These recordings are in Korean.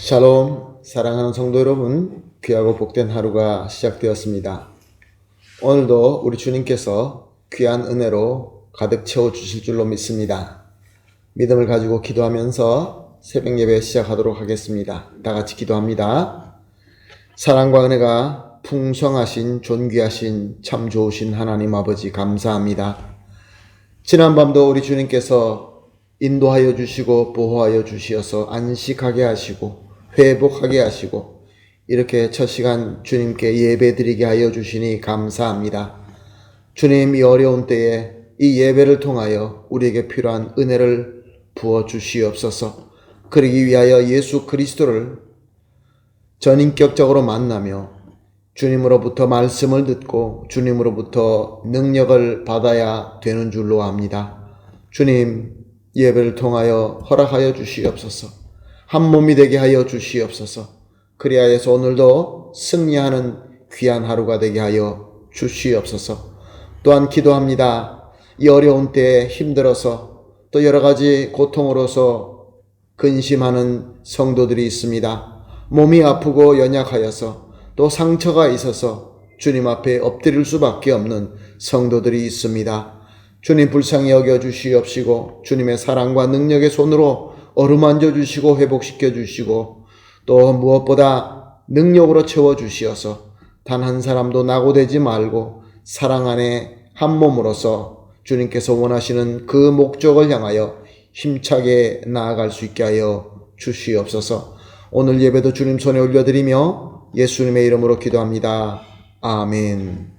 샬롬, 사랑하는 성도 여러분, 귀하고 복된 하루가 시작되었습니다. 오늘도 우리 주님께서 귀한 은혜로 가득 채워주실 줄로 믿습니다. 믿음을 가지고 기도하면서 새벽 예배 시작하도록 하겠습니다. 다 같이 기도합니다. 사랑과 은혜가 풍성하신 존귀하신 참 좋으신 하나님 아버지 감사합니다. 지난밤도 우리 주님께서 인도하여 주시고 보호하여 주시어서 안식하게 하시고 회복하게 하시고 이렇게 첫 시간 주님께 예배드리게 하여 주시니 감사합니다. 주님, 이 어려운 때에 이 예배를 통하여 우리에게 필요한 은혜를 부어 주시옵소서. 그러기 위하여 예수 그리스도를 전인격적으로 만나며 주님으로부터 말씀을 듣고 주님으로부터 능력을 받아야 되는 줄로 압니다. 주님, 예배를 통하여 허락하여 주시옵소서. 한 몸이 되게 하여 주시옵소서. 그리하여서 오늘도 승리하는 귀한 하루가 되게 하여 주시옵소서. 또한 기도합니다. 이 어려운 때에 힘들어서 또 여러 가지 고통으로서 근심하는 성도들이 있습니다. 몸이 아프고 연약하여서 또 상처가 있어서 주님 앞에 엎드릴 수밖에 없는 성도들이 있습니다. 주님 불쌍히 여겨 주시옵시고 주님의 사랑과 능력의 손으로 어루만져 주시고 회복시켜 주시고 또 무엇보다 능력으로 채워 주시어서 단 한 사람도 낙오되지 말고 사랑 안에 한 몸으로서 주님께서 원하시는 그 목적을 향하여 힘차게 나아갈 수 있게 하여 주시옵소서. 오늘 예배도 주님 손에 올려드리며 예수님의 이름으로 기도합니다. 아멘.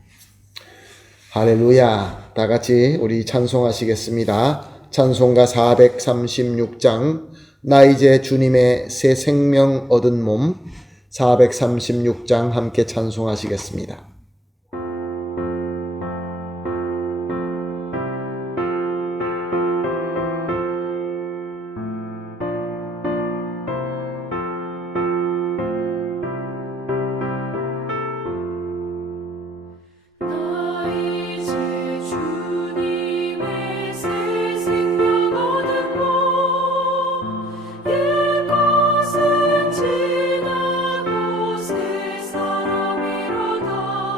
할렐루야. 다 같이 우리 찬송하시겠습니다. 찬송가 436장 나 이제 주님의 새 생명 얻은 몸 436장 함께 찬송하시겠습니다. 지나고 세상 위로 다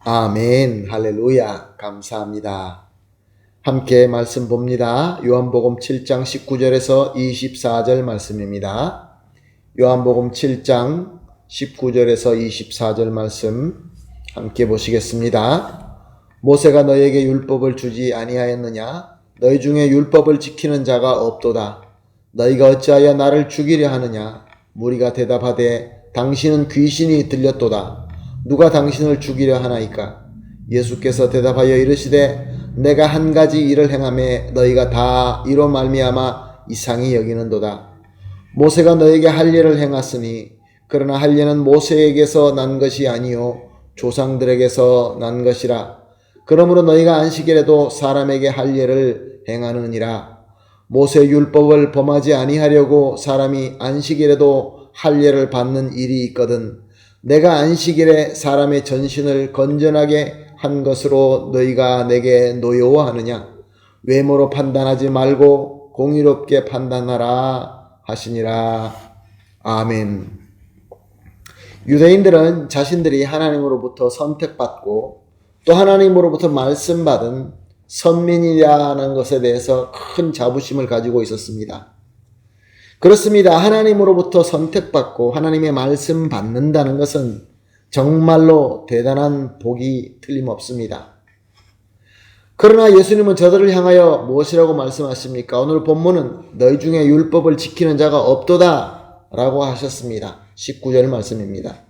아멘. 할렐루야. 감사합니다. 함께 말씀 봅니다. 요한복음 7장 19절에서 24절 말씀입니다. 요한복음 7장 19절에서 24절 말씀 함께 보시겠습니다. 모세가 너에게 율법을 주지 아니하였느냐? 너희 중에 율법을 지키는 자가 없도다. 너희가 어찌하여 나를 죽이려 하느냐? 무리가 대답하되 당신은 귀신이 들렸도다. 누가 당신을 죽이려 하나이까? 예수께서 대답하여 이르시되 내가 한 가지 일을 행하매 너희가 다 이로 말미암아 이상히 여기는도다. 모세가 너에게 할 일을 행하으니 그러나 할 일은 모세에게서 난 것이 아니요 조상들에게서 난 것이라. 그러므로 너희가 안식일에도 사람에게 할 일을 행하느니라. 모세 율법을 범하지 아니하려고 사람이 안식일에도 할 일을 받는 일이 있거든. 내가 안식일에 사람의 전신을 건전하게 한 것으로 너희가 내게 노여워하느냐? 외모로 판단하지 말고 공의롭게 판단하라 하시니라. 아멘. 유대인들은 자신들이 하나님으로부터 선택받고 또 하나님으로부터 말씀받은 선민이라는 것에 대해서 큰 자부심을 가지고 있었습니다. 그렇습니다. 하나님으로부터 선택받고 하나님의 말씀 받는다는 것은 정말로 대단한 복이 틀림없습니다. 그러나 예수님은 저들을 향하여 무엇이라고 말씀하십니까? 오늘 본문은 너희 중에 율법을 지키는 자가 없도다 라고 하셨습니다. 19절 말씀입니다.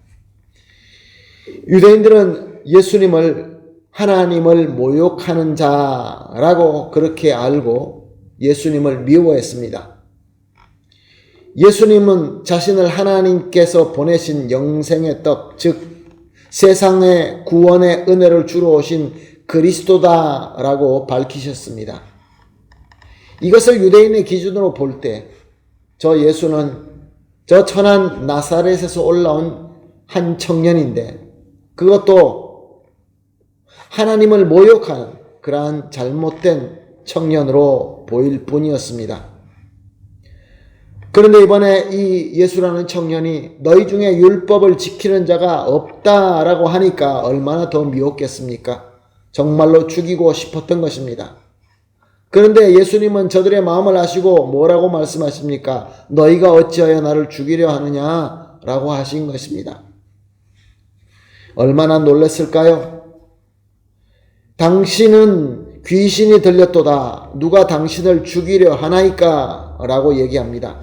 유대인들은 예수님을 하나님을 모욕하는 자라고 그렇게 알고 예수님을 미워했습니다. 예수님은 자신을 하나님께서 보내신 영생의 떡, 즉 세상의 구원의 은혜를 주러 오신 그리스도다라고 밝히셨습니다. 이것을 유대인의 기준으로 볼 때 저 예수는 저 천한 나사렛에서 올라온 한 청년인데 그것도 하나님을 모욕하는 그러한 잘못된 청년으로 보일 뿐이었습니다. 그런데 이번에 이 예수라는 청년이 너희 중에 율법을 지키는 자가 없다라고 하니까 얼마나 더 미웠겠습니까? 정말로 죽이고 싶었던 것입니다. 그런데 예수님은 저들의 마음을 아시고 뭐라고 말씀하십니까? 너희가 어찌하여 나를 죽이려 하느냐라고 하신 것입니다. 얼마나 놀랐을까요? 당신은 귀신이 들렸도다. 누가 당신을 죽이려 하나이까? 라고 얘기합니다.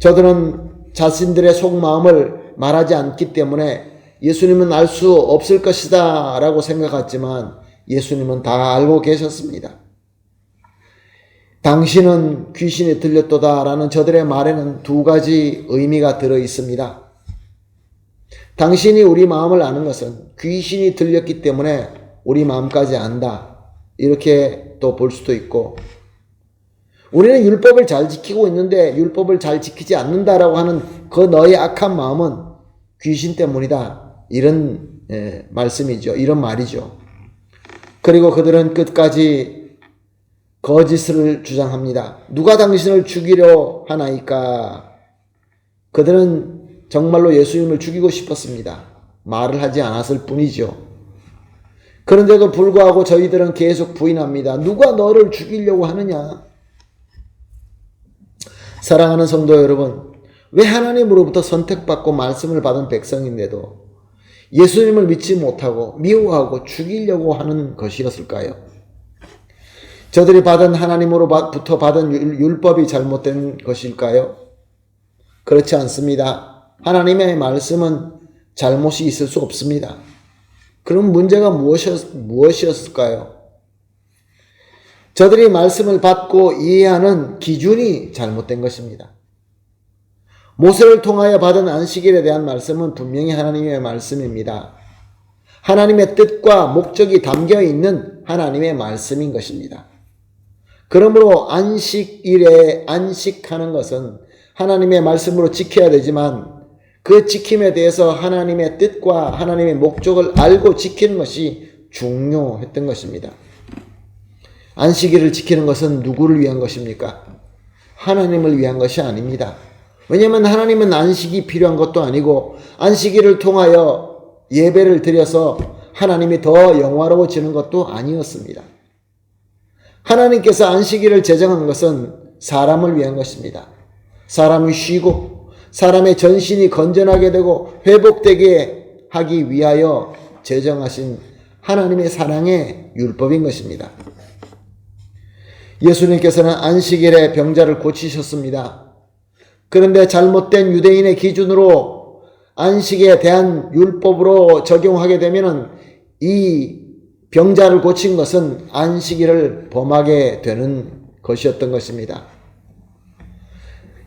저들은 자신들의 속마음을 말하지 않기 때문에 예수님은 알 수 없을 것이다 라고 생각했지만 예수님은 다 알고 계셨습니다. 당신은 귀신이 들렸도다 라는 저들의 말에는 두 가지 의미가 들어 있습니다. 당신이 우리 마음을 아는 것은 귀신이 들렸기 때문에 우리 마음까지 안다. 이렇게 또 볼 수도 있고 우리는 율법을 잘 지키고 있는데 율법을 잘 지키지 않는다라고 하는 그 너의 악한 마음은 귀신 때문이다. 이런 말씀이죠. 이런 말이죠. 그리고 그들은 끝까지 거짓을 주장합니다. 누가 당신을 죽이려 하나이까? 그들은 정말로 예수님을 죽이고 싶었습니다. 말을 하지 않았을 뿐이죠. 그런데도 불구하고 저희들은 계속 부인합니다. 누가 너를 죽이려고 하느냐? 사랑하는 성도 여러분, 왜 하나님으로부터 선택받고 말씀을 받은 백성인데도 예수님을 믿지 못하고 미워하고 죽이려고 하는 것이었을까요? 저들이 받은 하나님으로부터 받은 율법이 잘못된 것일까요? 그렇지 않습니다. 하나님의 말씀은 잘못이 있을 수 없습니다. 그럼 문제가 무엇이었을까요? 저들이 말씀을 받고 이해하는 기준이 잘못된 것입니다. 모세를 통하여 받은 안식일에 대한 말씀은 분명히 하나님의 말씀입니다. 하나님의 뜻과 목적이 담겨 있는 하나님의 말씀인 것입니다. 그러므로 안식일에 안식하는 것은 하나님의 말씀으로 지켜야 되지만 그 지킴에 대해서 하나님의 뜻과 하나님의 목적을 알고 지키는 것이 중요했던 것입니다. 안식일을 지키는 것은 누구를 위한 것입니까? 하나님을 위한 것이 아닙니다. 왜냐하면 하나님은 안식이 필요한 것도 아니고 안식일을 통하여 예배를 드려서 하나님이 더 영화로워지는 것도 아니었습니다. 하나님께서 안식일을 제정한 것은 사람을 위한 것입니다. 사람이 쉬고 사람의 전신이 건전하게 되고 회복되게 하기 위하여 제정하신 하나님의 사랑의 율법인 것입니다. 예수님께서는 안식일에 병자를 고치셨습니다. 그런데 잘못된 유대인의 기준으로 안식에 대한 율법으로 적용하게 되면 이 병자를 고친 것은 안식일을 범하게 되는 것이었던 것입니다.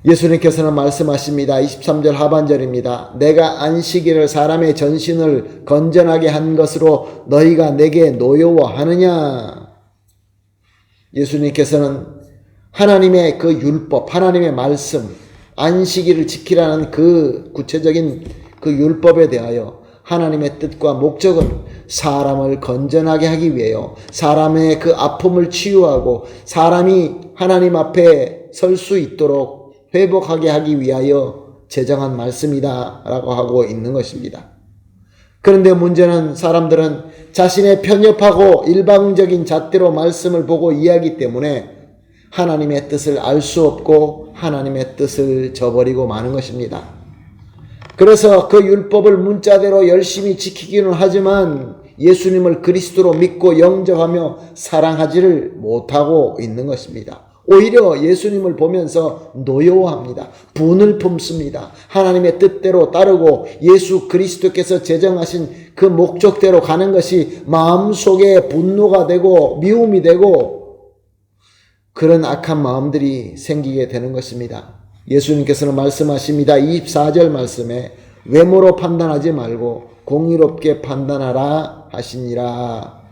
예수님께서는 말씀하십니다. 23절 하반절입니다. 내가 안식일을 사람의 전신을 건전하게 한 것으로 너희가 내게 노여워하느냐. 예수님께서는 하나님의 그 율법, 하나님의 말씀, 안식일을 지키라는 그 구체적인 그 율법에 대하여 하나님의 뜻과 목적은 사람을 건전하게 하기 위해요. 사람의 그 아픔을 치유하고 사람이 하나님 앞에 설 수 있도록 회복하게 하기 위하여 제정한 말씀이다 라고 하고 있는 것입니다. 그런데 문제는 사람들은 자신의 편협하고 일방적인 잣대로 말씀을 보고 이해하기 때문에 하나님의 뜻을 알 수 없고 하나님의 뜻을 저버리고 마는 것입니다. 그래서 그 율법을 문자대로 열심히 지키기는 하지만 예수님을 그리스도로 믿고 영접하며 사랑하지를 못하고 있는 것입니다. 오히려 예수님을 보면서 노여워합니다. 분을 품습니다. 하나님의 뜻대로 따르고 예수 그리스도께서 제정하신 그 목적대로 가는 것이 마음속에 분노가 되고 미움이 되고 그런 악한 마음들이 생기게 되는 것입니다. 예수님께서는 말씀하십니다. 24절 말씀에 외모로 판단하지 말고 공의롭게 판단하라 하시니라.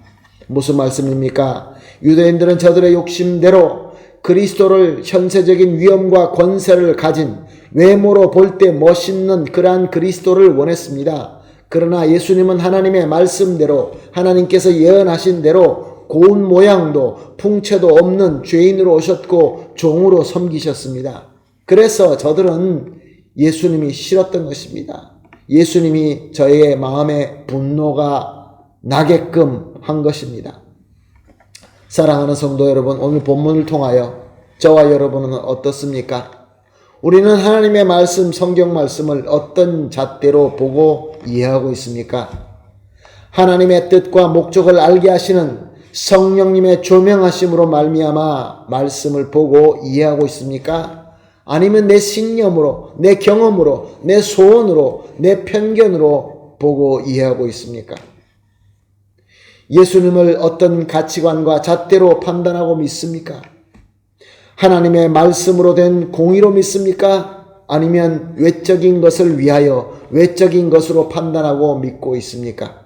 무슨 말씀입니까? 유대인들은 저들의 욕심대로 그리스도를 현세적인 위엄과 권세를 가진 외모로 볼 때 멋있는 그러한 그리스도를 원했습니다. 그러나 예수님은 하나님의 말씀대로 하나님께서 예언하신 대로 고운 모양도 풍채도 없는 죄인으로 오셨고 종으로 섬기셨습니다. 그래서 저들은 예수님이 싫었던 것입니다. 예수님이 저의 마음에 분노가 나게끔 한 것입니다. 사랑하는 성도 여러분, 오늘 본문을 통하여 저와 여러분은 어떻습니까? 우리는 하나님의 말씀, 성경 말씀을 어떤 잣대로 보고 이해하고 있습니까? 하나님의 뜻과 목적을 알게 하시는 성령님의 조명하심으로 말미암아 말씀을 보고 이해하고 있습니까? 아니면 내 신념으로, 내 경험으로, 내 소원으로, 내 편견으로 보고 이해하고 있습니까? 예수님을 어떤 가치관과 잣대로 판단하고 믿습니까? 하나님의 말씀으로 된 공의로 믿습니까? 아니면 외적인 것을 위하여 외적인 것으로 판단하고 믿고 있습니까?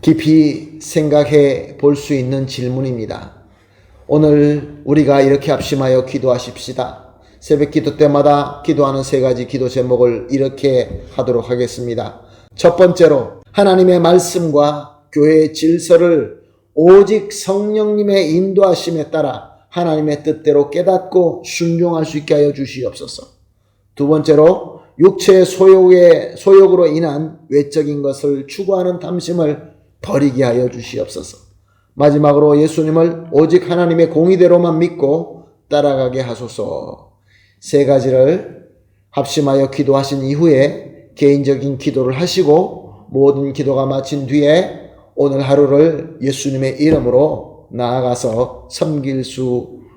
깊이 생각해 볼 수 있는 질문입니다. 오늘 우리가 이렇게 합심하여 기도하십시다. 새벽 기도 때마다 기도하는 세 가지 기도 제목을 이렇게 하도록 하겠습니다. 첫 번째로 하나님의 말씀과 교회의 질서를 오직 성령님의 인도하심에 따라 하나님의 뜻대로 깨닫고 순종할 수 있게 하여 주시옵소서. 두 번째로 육체의 소욕으로 인한 외적인 것을 추구하는 탐심을 버리게 하여 주시옵소서. 마지막으로 예수님을 오직 하나님의 공의대로만 믿고 따라가게 하소서. 세 가지를 합심하여 기도하신 이후에 개인적인 기도를 하시고 모든 기도가 마친 뒤에 오늘 하루를 예수님의 이름으로 나아가서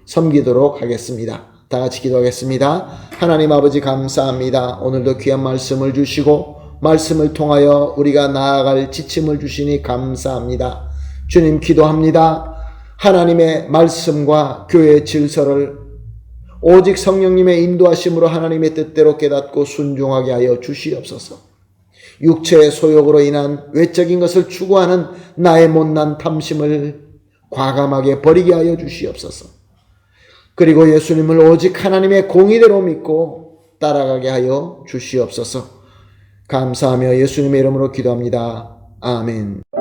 섬기도록 하겠습니다. 다 같이 기도하겠습니다. 하나님 아버지 감사합니다. 오늘도 귀한 말씀을 주시고 말씀을 통하여 우리가 나아갈 지침을 주시니 감사합니다. 주님 기도합니다. 하나님의 말씀과 교회의 질서를 오직 성령님의 인도하심으로 하나님의 뜻대로 깨닫고 순종하게 하여 주시옵소서. 육체의 소욕으로 인한 외적인 것을 추구하는 나의 못난 탐심을 과감하게 버리게 하여 주시옵소서. 그리고 예수님을 오직 하나님의 공의대로 믿고 따라가게 하여 주시옵소서. 감사하며 예수님의 이름으로 기도합니다. 아멘.